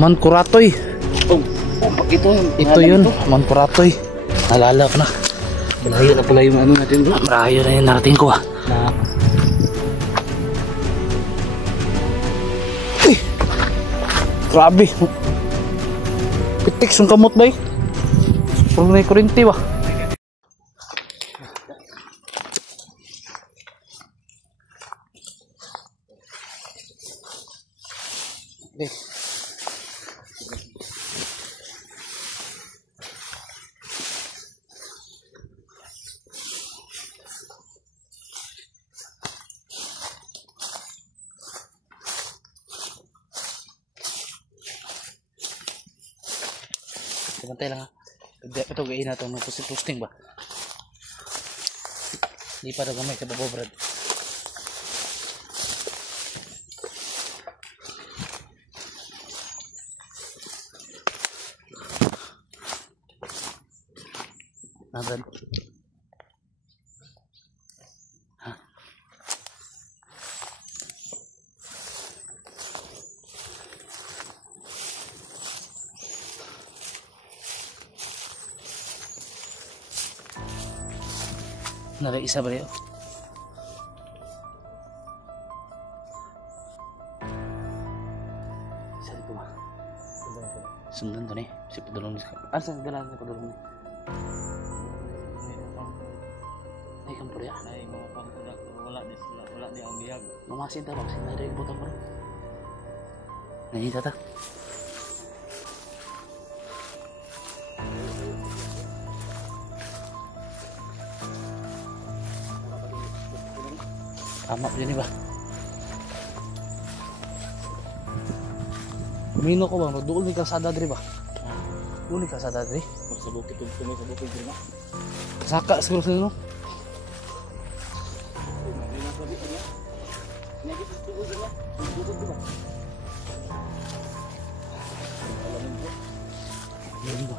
Mankuratoy. Oh, Ito yun, Mankuratoy. Nalala ko na. Malayo na pala yung ano natin bro. Malayo na yung narating ko ah. Uy! Grabe. Pitik yung kamot ba eh. Puro na yung kurinti ba. Pantay lang ha. Ito gain na ito. Posting ba? Hindi pa ito gamay sa babo brad. Nagan. Ha? Nara isa ba rin? Isa dito ba? Sundan to ni. Si padulong ni. Saan galang ni padulong ni? Ay kampur ya. Ay mo pagkudak wala di ang biyag. Mamasin ta baksin na rin butang bro. Nahita ta. Tama yun ba? Mino ko ba? Doon ni kalsada diri ba? Doon ni kalsada diri? Sa bukid tumay sa bukid diri na. Saka siguro sa no? Yun ba?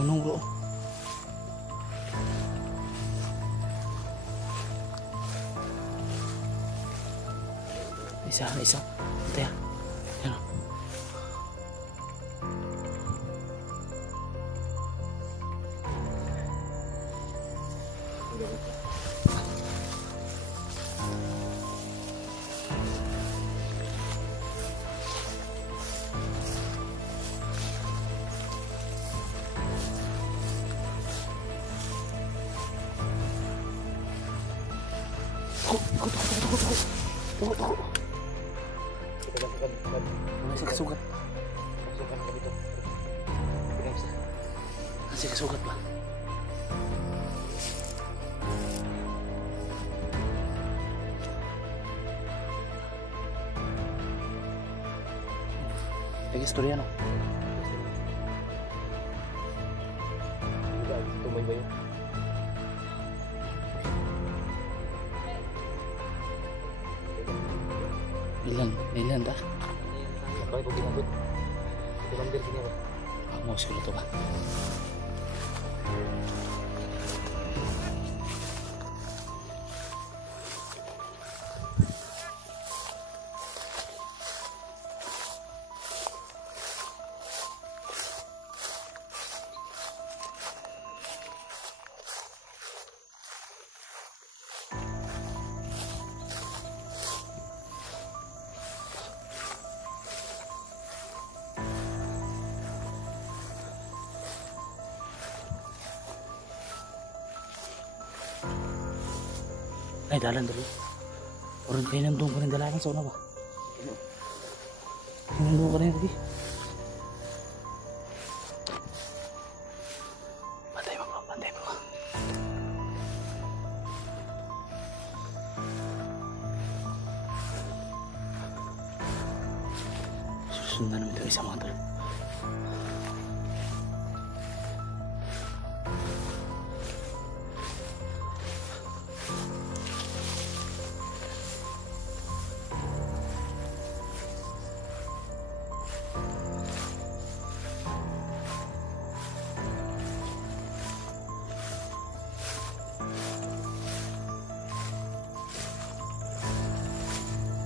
Anong bro? Isa. Ito ya. Yan o. Tuko. Masih kesugat. Masih kesugat ba? Lagi istorya no? Tumay ba yun? Ilan dah? Bakit ko ginabot? Dimandir sini ba? Mau siguro to ba? Ay, dalan dulu. Orang kayo nandun pa rin dalagan sa una ba? Nandun pa rin lagi. Bantay mo ba? Susundan namin ito isang mga tol.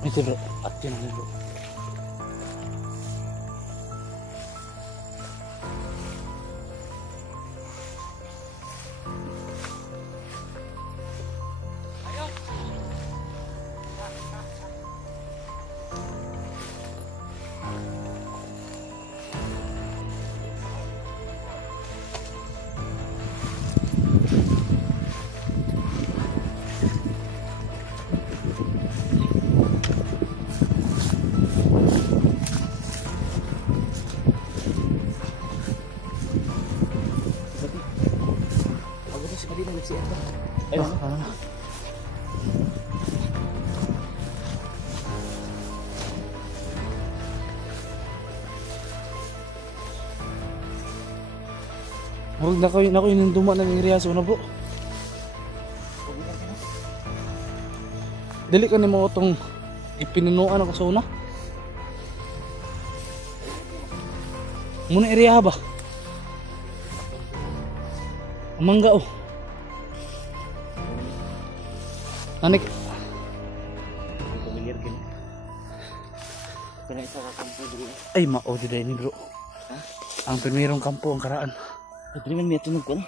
Ito bro, at yun bro. Ano na? Huwag na kayo yung duma ng iriaso na bro. Dili ka ni mo itong ipinunuan ako sa una. Muna iriya ba? Mangga oh. Nanik. Pamilyar gini. Kaya isa ka kampo diri. Ay mao di ini bro. Ha? Ang primerong kampo ang karaan. Ay diri man mi tunog ko.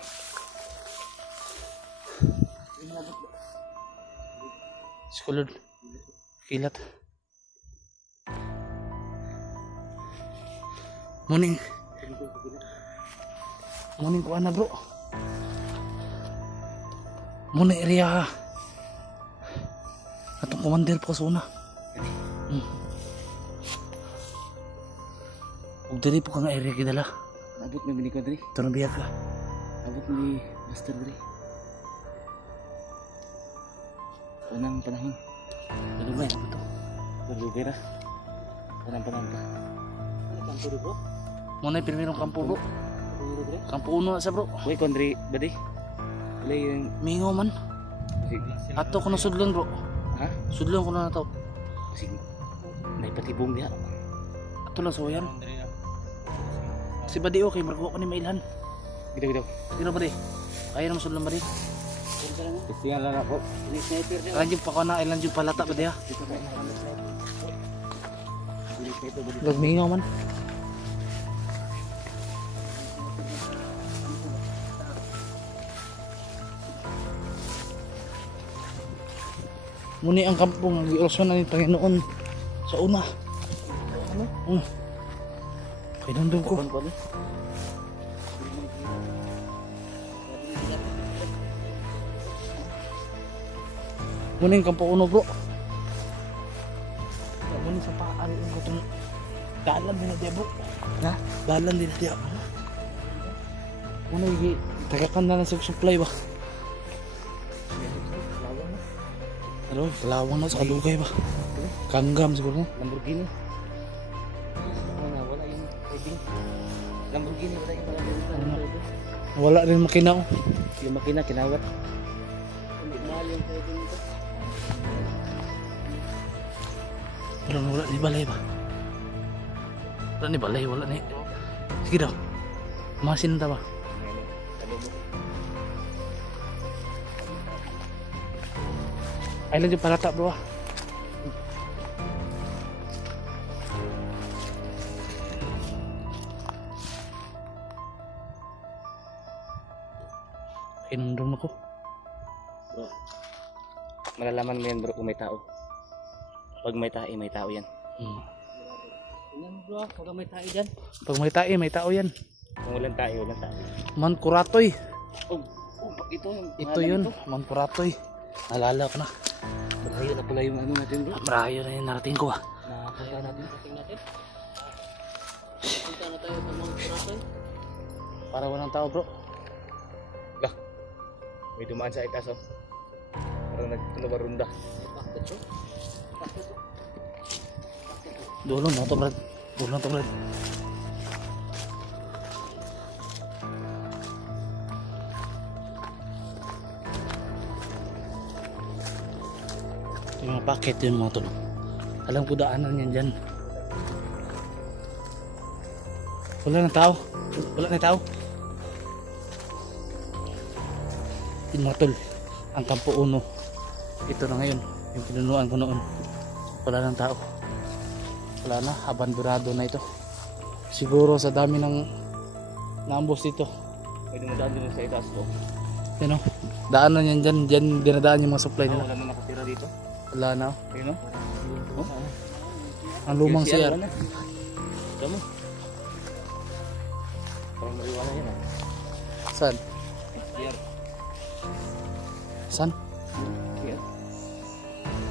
Skulod. Kilat. Muning. Muning ko ana bro. Muna area. Atong commander po sa una. Ug diri po ka nga area gidala. Abot na ko diri. Ito na biyag ka. Abot ni master diri. Unang panahon. Ano ba yan? Ano to? Paglugira. Unang panahon pa. Ano kampo dito bro? Muna yung primerong kampo bro. Paglugira diri? Kampo uno sa bro. Uy kondri badi. Wala yung Mingo man. Ato ko na sudlon bro. ha? Sudlon ko na to. Sige. Naipatibong diha. Ato lang so yan. Si Badi okay, marko ko ni Mailhan. Gidaw. Sino Badi? Kaya naman sudlon Badi. Testingan lang ako. Ini sniper dia. Ilan yung pa ko na, ilan yung palata Badi ha? Lagmingaw man. Muni ang kampong nag-iorson na ni Panginoon sa una. Ano? Pinundog ko. Muni ang kampong uno bro. Muni sa paan ko itong dalan din na diya bro. Ha? Dalan din na diya. Muni tagakan na lang sa supply ba? Ano? Kalawang na sa kalugay ba? Kanggam siguro na. Lamborghini. Wala yung pwedeng. Lamborghini wala yung pala. Wala rin makina ko. Yung makina kinawat. Mahal yung pwedeng ito. Wala ni balay ba? Wala ni balay, wala ni. Sige daw. Masin ta ba? Ay lang yung palata bro. Inundom ako. Bro. Malalaman mo yan bro kung may tao. Pag may tae, may tao yan. Yan bro, pag may tae dyan. Pag may tae, may tao yan. Kung walang tae, walang tae. Man kuratoy. Oh, ito yung Ito yun, man kuratoy. Nalala ko na. Marayo na pala yung ano natin bro. Marayo na yung narating ko ah. Nakakaya natin. Punta na tayo sa mga kuratoy. Para walang tao bro. Lah, may dumaan sa itaas oh. Parang nagtunabarunda. Bakit bro? Dulo na to brad. Dulo na to brad. Yung mga paket yun mga tol. Alam ko daanan yan dyan. Wala na tao. Wala na tao. Yung mga tol. Ang kampo uno. Ito na ngayon. Yung pinunuan ko noon. Wala ng tao. Wala na. Abandonado na ito. Siguro sa dami ng naambos dito. Pwede mo daan din sa itaas to. Yan o. Daanan yan dyan. Dyan dinadaan yung mga supply nila. Wala na nakatira dito. Wala na. Ayun o. Oh? Ang lumang CR. Ito mo. Parang mariwala yan ah. Saan? CR. Saan? CR.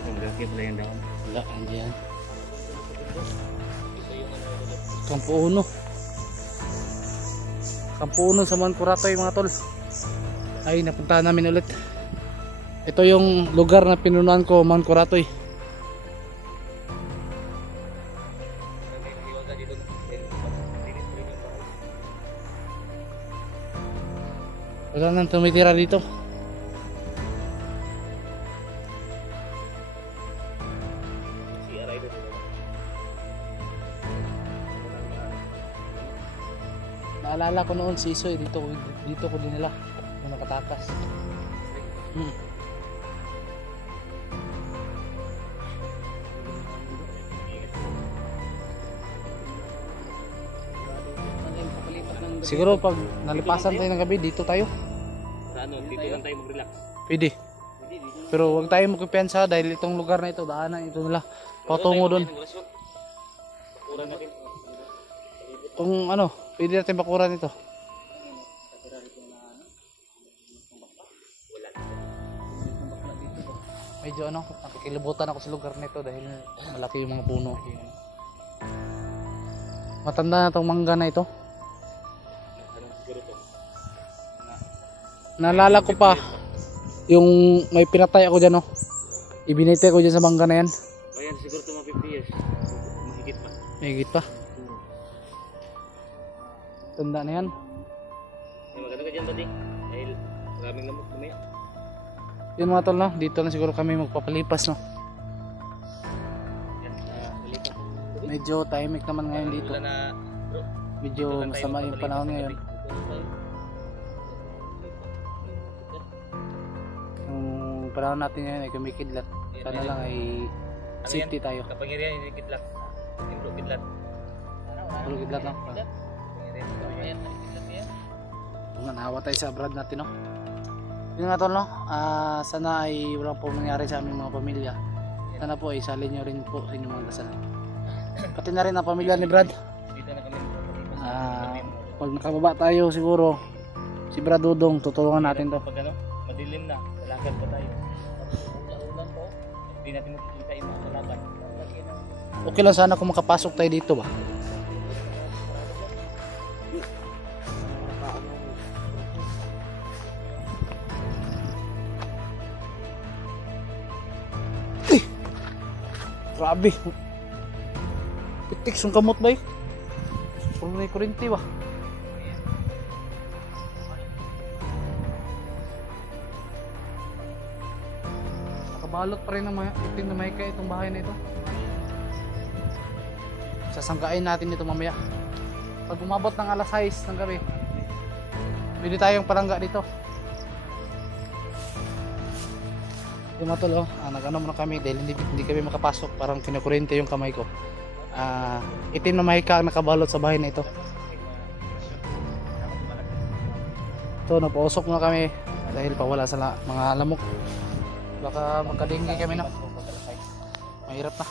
Malaki pala yung daan. Wala. Hindi yan. Kampo uno. Kampo uno sa Mankuratoy mga tol. Ay napunta namin ulit. Ito yung lugar na pinunuan ko, Mount Kuratoy. Wala nang tumitira dito. Naalala ko noon si Isoy, dito ko din nila nung nakatakas. Siguro pag nalipasan tayo ng gabi, dito tayo. Sa ano, dito lang tayo mag-relax. Pwede. Pero huwag tayo magpipiyansa dahil itong lugar na ito, daanan ito nila. Patungo doon. Kung ano, pwede natin bakuran ito. Medyo ano, nakikilabutan ako sa lugar na ito dahil malaki yung mga puno. Matanda na itong mangga na ito. Naalala ko pa yung may pinatay ako dyan, no? Ibinitay ko dyan sa mangga na yan. Ayan, siguro ito mga 50 years. Mahigit pa. Mahigit pa. Tanda na yan. Ay, maganda ka dyan, buddy. Dahil maraming lamok lumaya. Yun mga tol, no? Dito na siguro kami magpapalipas, no? Yan, nalipas. Medyo tahimik naman ngayon dito. Wala na, bro. Medyo masama yung panahon ngayon. Yung panahon natin ngayon ay kumikidlat. Sana lang ay safety tayo. Kapangyarihan, hindi kidlat. Hindi bro, kidlat. Puro kidlat, no? Kapangyarihan, kidlat yan. Kung nahawa tayo sa abroad natin, no? Yun nga tol, no? Sana ay walang po nangyari sa aming mga pamilya. Sana po ay salin nyo rin po sa inyong mga dasal. Pati na rin ang pamilya ni Brad. Dito na kami. Pag nakababa tayo siguro, si Brad Dudong, tutulungan natin to. Pag ano, madilim na, lalakad pa tayo. Ulan po, hindi natin makikita yung mga kalaban. Okay lang sana kung makapasok tayo dito ba. Grabe. Pitik sung kamot ba eh. Puro na yung kurinti ba. Nakabalot pa rin ng itim na mahika itong bahay na ito. Sasangkain natin ito mamaya. Pag umabot ng alas 6 ng gabi, pwede tayong palangga dito. Yung matol, nag-ano muna kami dahil hindi kami makapasok, parang kinukurente yung kamay ko. Itim na mahika ang nakabalot sa bahay na ito. Ito, napausok na kami dahil pawala sa mga lamok. Baka magkadinggi kami na. Mahirap na.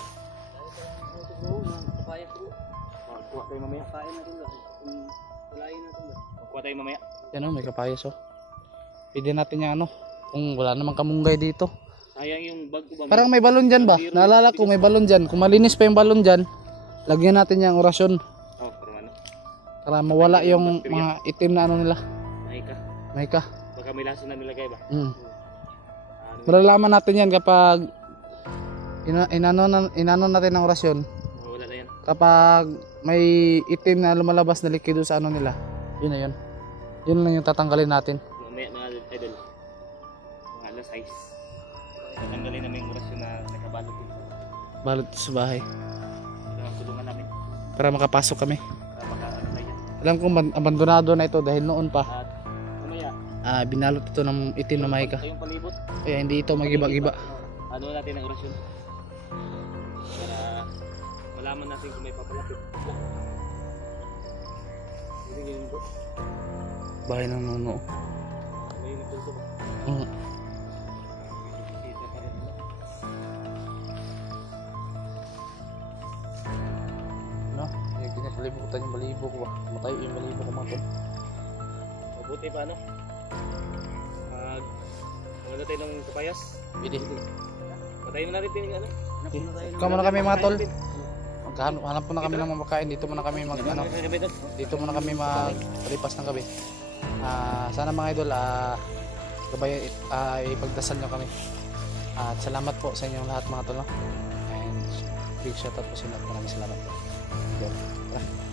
Kuha tayo mamaya. Kain natin ba? Kulayin natin ba? Kuha tayo mamaya. Yan o, may kapayas o. Pwede natin yung ano, kung wala namang kamunggay dito. Sayang yung bag ko ba? Parang may balon dyan ba? Naalala ko may balon dyan. Kung malinis pa yung balon dyan, lagyan natin yung orasyon. Oh, pero ano? Para mawala yung mga itim na ano nila. Mahika. Mahika. Baka may laso na nilagay ba? Malalaman natin yan kapag inano natin ang orasyon. Wala na yan. Kapag may itim na lumalabas na likido sa ano nila, yun na yun. Yun lang yung tatanggalin natin. Mamaya mga idol. Mga alas 6. Tatanggalin namin yung orasyon na nakabalot dito. Balot sa bahay. Ito ang tulungan namin. Para makapasok kami. Para makaano tayo. Alam kong abandonado na ito dahil noon pa. At mamaya. Binalot ito ng itim na mahika. Yung palibot. Kaya hindi ito magiba-giba. Ano natin ang orasyon. Para malaman natin kung may papalapit. Hindi ganyan po. Bahay ng nuno. May nagpunto ba? Bisita pa rin nila. No? Yung kinakalibutan yung balibo ko ba? Matayo yung balibo ko mga. Mabuti pa ano? Wala tayo ng kapayas. Pwede. Patayin mo natin yung ano? Kamo na kami mga tol. Hanap po na kami ng mamakain. Dito muna kami dito muna kami magpalipas ng gabi. Sana mga idol gabay, ipagdasal nyo kami. At salamat po sa inyong lahat mga tol, no? And big shoutout po sa inyo. Maraming salamat po. Tara.